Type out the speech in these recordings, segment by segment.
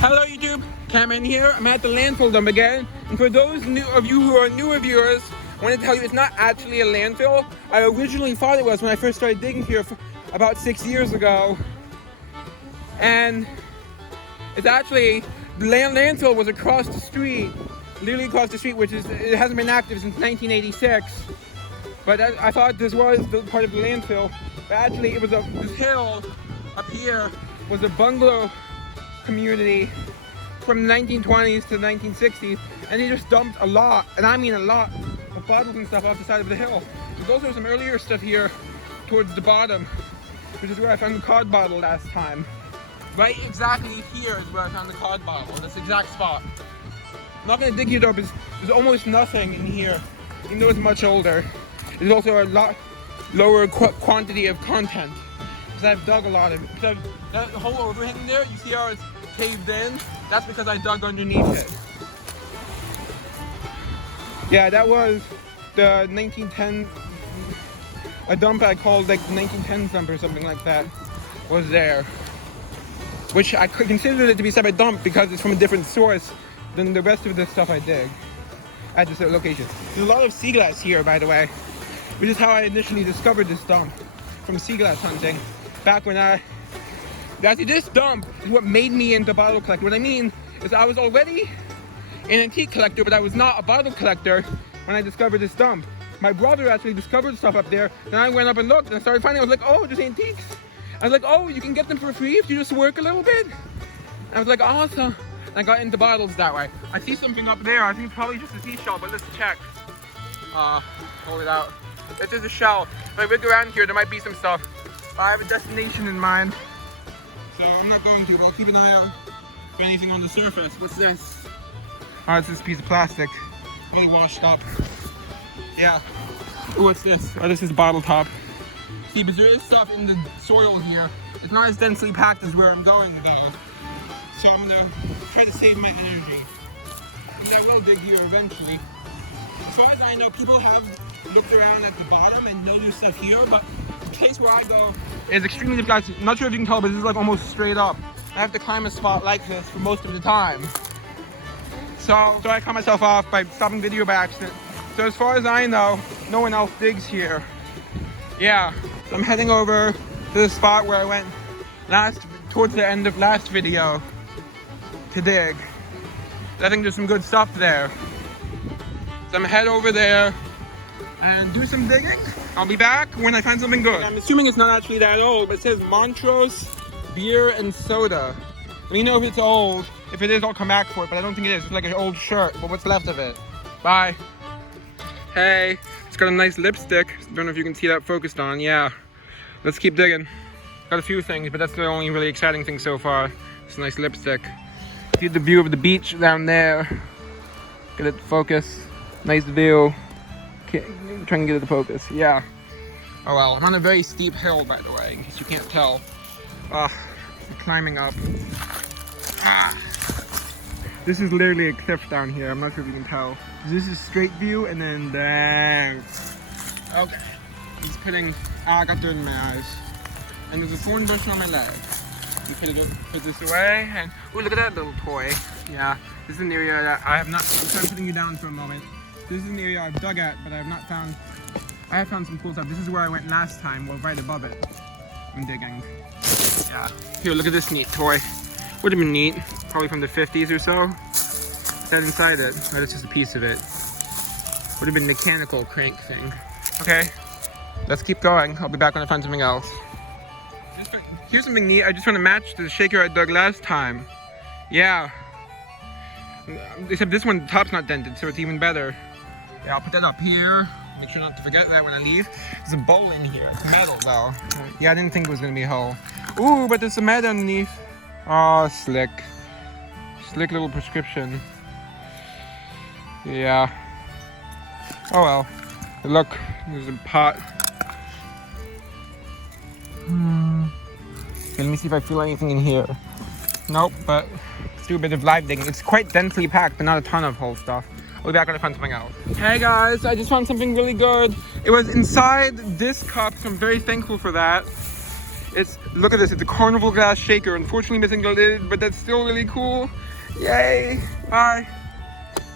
Hello YouTube, Cameron here. I'm at the landfill dump again. And for those of you who are newer viewers, I want to tell you it's not actually a landfill. I originally thought it was when I first started digging here about 6 years ago. And it's actually, the landfill was across the street, literally across the street, which is, it hasn't been active since 1986. But I thought this was the part of the landfill. But actually it was this hill up here was a bungalow community from the 1920s to the 1960s, and they just dumped a lot, and I mean a lot, of bottles and stuff off the side of the hill. There's also some earlier stuff here towards the bottom, which is where I found the cod bottle last time. Right exactly here is where I found the cod bottle, this exact spot. I'm not going to dig it up, there's almost nothing in here, even though it's much older. There's also a lot lower quantity of content, because I've dug a lot of it. That whole overhang there, you see how it's caved in? That's because I dug underneath it. Yeah, that was the 1910, a dump I called like the 1910 dump or something like that, was there. Which I could consider it to be a separate dump because it's from a different source than the rest of the stuff I dig at this location. There's a lot of sea glass here, by the way, which is how I initially discovered this dump, from sea glass hunting. Back when actually this dump is what made me into bottle collector. What I mean is I was already an antique collector, but I was not a bottle collector when I discovered this dump. My brother actually discovered stuff up there, then I went up and looked and I started finding, I was like, oh, there's antiques. I was like, oh, you can get them for free if you just work a little bit. I was like, awesome. And I got into bottles that way. I see something up there, I think it's probably just a seashell, but let's check. Hold it out. It's just a shell. If I look around here, there might be some stuff. I have a destination in mind, so I'm not going to, but I'll keep an eye out for anything on the surface. What's this? Oh, it's this piece of plastic. Really washed up. Yeah. Ooh, what's this? Oh, this is bottle top. See, but there is stuff in the soil here. It's not as densely packed as where I'm going though. So I'm gonna try to save my energy. And I will dig here eventually. As far as I know, people have looked around at the bottom and know there's stuff here, but the place where I go is extremely difficult. I'm not sure if you can tell, but this is like almost straight up. I have to climb a spot like this for most of the time. So I cut myself off by stopping video by accident. So as far as I know, no one else digs here. Yeah, so I'm heading over to the spot where I went towards the end of last video to dig. I think there's some good stuff there. So I'm gonna head over there and do some digging. I'll be back when I find something good. I'm assuming it's not actually that old, but it says Montrose Beer and Soda. Let me know if it's old. If it is, I'll come back for it, but I don't think it is. It's like an old shirt, but what's left of it. Bye. Hey, it's got a nice lipstick. Don't know if you can see that focused on. Yeah, let's keep digging. Got a few things, but that's the only really exciting thing so far. It's a nice lipstick. See the view of the beach down there. Get it to focus. Nice view. Okay, try and get it to focus. Yeah. Oh well, I'm on a very steep hill, by the way, in case you can't tell. Climbing up. This is literally a cliff down here. I'm not sure if you can tell. This is straight view, and then down. Okay. He's putting. I got dirt in my eyes. And there's a thorn bush on my leg. You put this away, and oh, look at that little toy. Yeah, this is an area that I have not. I'm putting you down for a moment. This is an area I've dug at, but I have not found. I have found some cool stuff. This is where I went last time, well, right above it. I'm digging. Yeah. Here, look at this neat toy. Would have been neat, probably from the 50s or so. What's that inside it? Oh, that's just a piece of it. Would have been a mechanical crank thing. Okay, let's keep going. I'll be back when I find something else. Here's something neat. I just want to match the shaker I dug last time. Yeah. Except this one, the top's not dented, so it's even better. Yeah, I'll put that up here. Make sure not to forget that when I leave. There's a bowl in here. It's metal though. Yeah, I didn't think it was gonna be a hole. Ooh, but there's some metal underneath. Oh, slick. Slick little prescription. Yeah. Oh well. Look, there's a pot. Okay, let me see if I feel anything in here. Nope, but let's do a bit of live digging. It's quite densely packed, but not a ton of whole stuff. I'll be back when I find something else. Hey guys, I just found something really good. It was inside this cup, so I'm very thankful for that. Look at this, it's a Carnival glass shaker. Unfortunately missing the lid, but that's still really cool. Yay! Hi.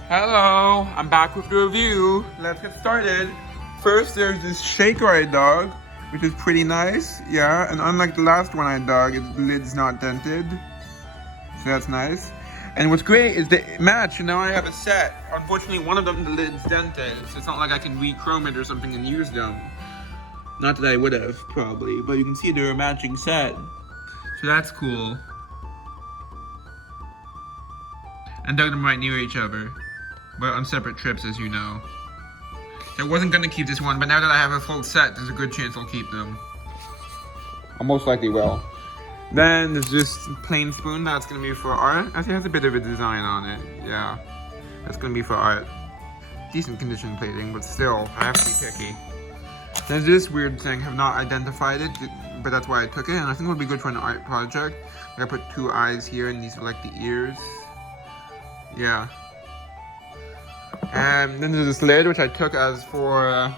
Hello, I'm back with the review. Let's get started. First, there's this shaker I dug, which is pretty nice. Yeah, and unlike the last one I dug, the lid's not dented. So that's nice. And what's great is the match, and now I have a set. Unfortunately, one of them, the lid's dented, so it's not like I can re-chrome it or something and use them. Not that I would have, probably, but you can see they're a matching set. So that's cool. And dug them right near each other, but on separate trips, as you know. I wasn't gonna keep this one, but now that I have a full set, there's a good chance I'll keep them. I most likely will. Then there's this plain spoon that's gonna be for art. Actually, it has a bit of a design on it. Yeah, that's gonna be for art. Decent condition plating, but still, I have to be picky. There's this weird thing, have not identified it, but that's why I took it, and I think it would be good for an art project. I put 2 eyes here, and these are like the ears. Yeah. And then there's this lid, which I took as for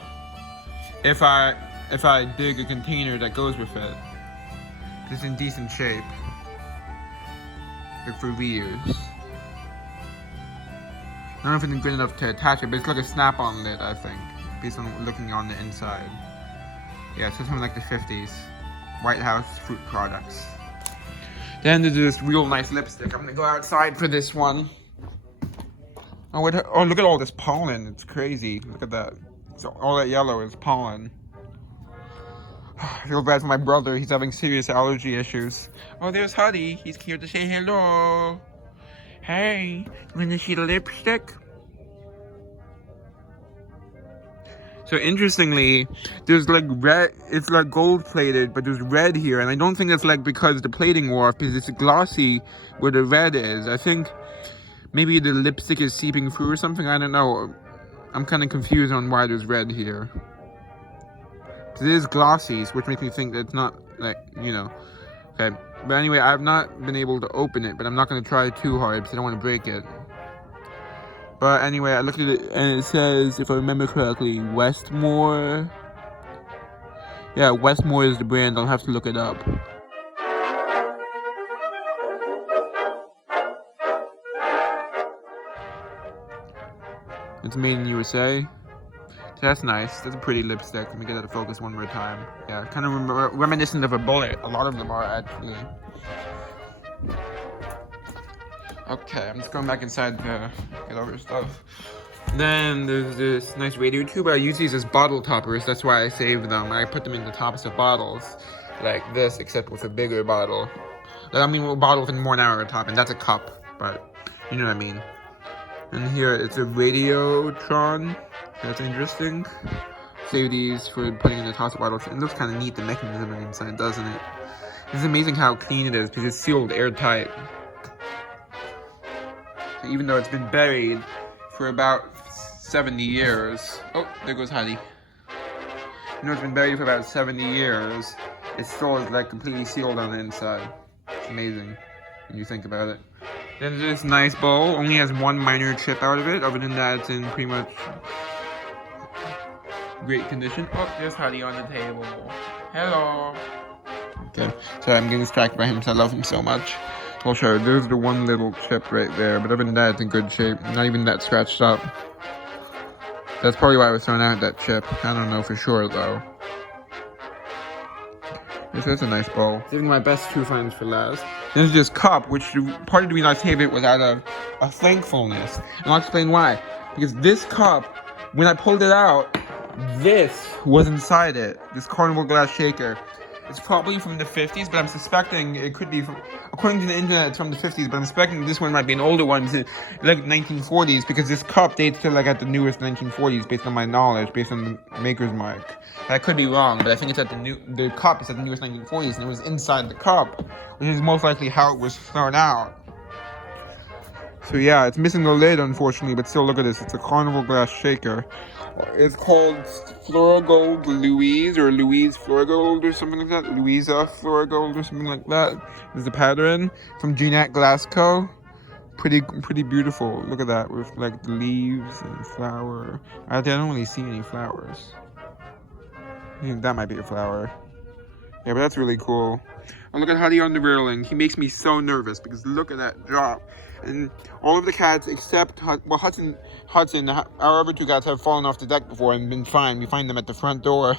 if I dig a container that goes with it. It's in decent shape. Like for reuse. I don't know if it's good enough to attach it, but it's like a snap-on lid, I think, based on looking on the inside. Yeah, so something like the 50s. White House fruit products. Then there's this real nice lipstick. I'm gonna go outside for this one. Oh, look at all this pollen. It's crazy. Look at that. So all that yellow is pollen. I feel bad for my brother. He's having serious allergy issues. Oh, there's Huddy. He's here to say hello. Hey, you want to see the lipstick? So interestingly, there's like red, it's like gold plated, but there's red here. And I don't think that's like because the plating wore off, because it's glossy where the red is. I think maybe the lipstick is seeping through or something. I don't know. I'm kind of confused on why there's red here. It is glossy, which makes me think that it's not like, you know. Okay, but anyway, I've not been able to open it, but I'm not going to try too hard because I don't want to break it. But anyway, I looked at it and it says, if I remember correctly, Westmore. Yeah, Westmore is the brand. I'll have to look it up. It's made in USA. So that's nice. That's a pretty lipstick. Let me get out of focus one more time. Yeah, kind of reminiscent of a bullet. A lot of them are, actually. Okay, I'm just going back inside to get over stuff. Then there's this nice radio tube. I use these as bottle toppers. That's why I save them. I put them in the tops of bottles. Like this, except with a bigger bottle. I mean, a bottle with a more narrower top. And that's a cup. But, you know what I mean. And here, it's a Radiotron. That's interesting. Save these for putting in the toss bottles. It looks kind of neat, the mechanism inside, doesn't it? It's amazing how clean it is because it's sealed airtight. So even though it's been buried for about 70 years. Oh, there goes Heidi. Even though it's been buried for about 70 years, it still is like completely sealed on the inside. It's amazing when you think about it. Then this nice bowl only has one minor chip out of it. Other than that, it's in pretty much great condition. Oh, there's Huddy on the table. Hello. Okay, so I'm getting distracted by him because I love him so much. I'll show you. There's the one little chip right there, but other than that, it's in good shape. Not even that scratched up. That's probably why I was throwing out that chip. I don't know for sure though. That's a nice bowl. Saving my best 2 finds for last. There's this cup, which part of the reason I saved it was out of a thankfulness. And I'll explain why. Because this cup, when I pulled it out, this was inside it. This Carnival glass shaker. It's probably from the 50s, but I'm suspecting it could be from, according to the internet, it's from the 50s, but I'm suspecting this one might be an older one, like 1940s, because this cup dates to like at the newest 1940s, based on my knowledge, based on the maker's mark. I could be wrong, but I think it's at the cup is at the newest 1940s, and it was inside the cup, which is most likely how it was thrown out. So yeah, it's missing the lid, unfortunately, but still, look at this. It's a Carnival glass shaker. It's called Florigold Louise, or Louise Florigold, or something like that. Louisa Florigold, or something like that. There's the pattern from Jeanette Glasgow. Pretty beautiful. Look at that, with like the leaves and flower. I don't really see any flowers. I think that might be a flower. Yeah, but that's really cool. And look at Huddy on the railing. He makes me so nervous because look at that drop. And all of the cats except, well, Hudson, our other two cats have fallen off the deck before and been fine. We find them at the front door,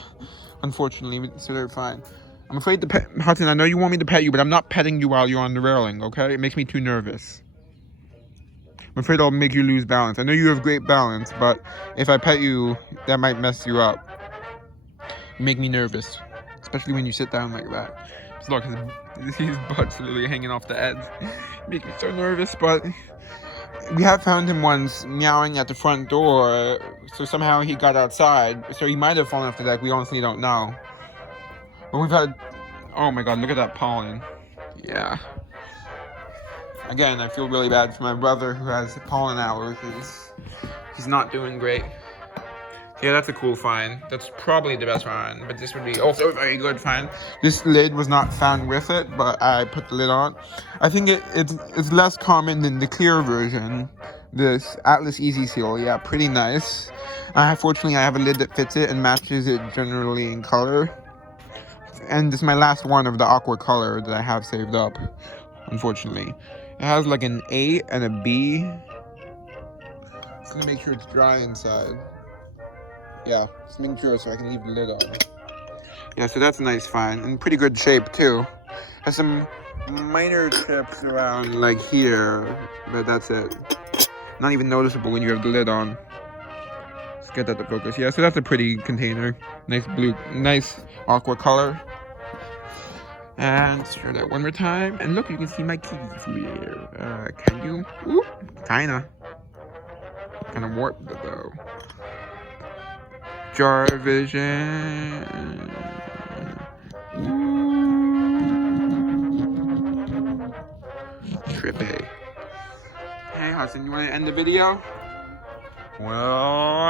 unfortunately, so they're fine. I'm afraid to pet, Hudson, I know you want me to pet you, but I'm not petting you while you're on the railing, okay? It makes me too nervous. I'm afraid I'll make you lose balance. I know you have great balance, but if I pet you, that might mess you up. You make me nervous, especially when you sit down like that. Just look, his butt's literally hanging off the edge. It makes me so nervous, but we have found him once meowing at the front door, so somehow he got outside. So he might have fallen off the deck, we honestly don't know. But we've had, oh my god, look at that pollen. Yeah. Again, I feel really bad for my brother who has pollen allergies. He's not doing great. Yeah, that's a cool find. That's probably the best find, but this would be also a very good find. This lid was not found with it, but I put the lid on. I think it's less common than the clear version. This Atlas Easy Seal, yeah, pretty nice. Fortunately, I have a lid that fits it and matches it generally in color. And this is my last one of the aqua color that I have saved up, unfortunately. It has like an A and a B. Just gonna make sure it's dry inside. Yeah, just making sure so I can leave the lid on. Yeah, so that's a nice find. In pretty good shape, too. Has some minor chips around, like, here. But that's it. Not even noticeable when you have the lid on. Let's get that to focus. Yeah, so that's a pretty container. Nice blue, nice aqua color. And let's try that one more time. And look, you can see my keys here. Can you? Ooh, kinda. Kinda warped it, though. Jar vision. Trippy. Hey Hudson, you want to end the video? Well,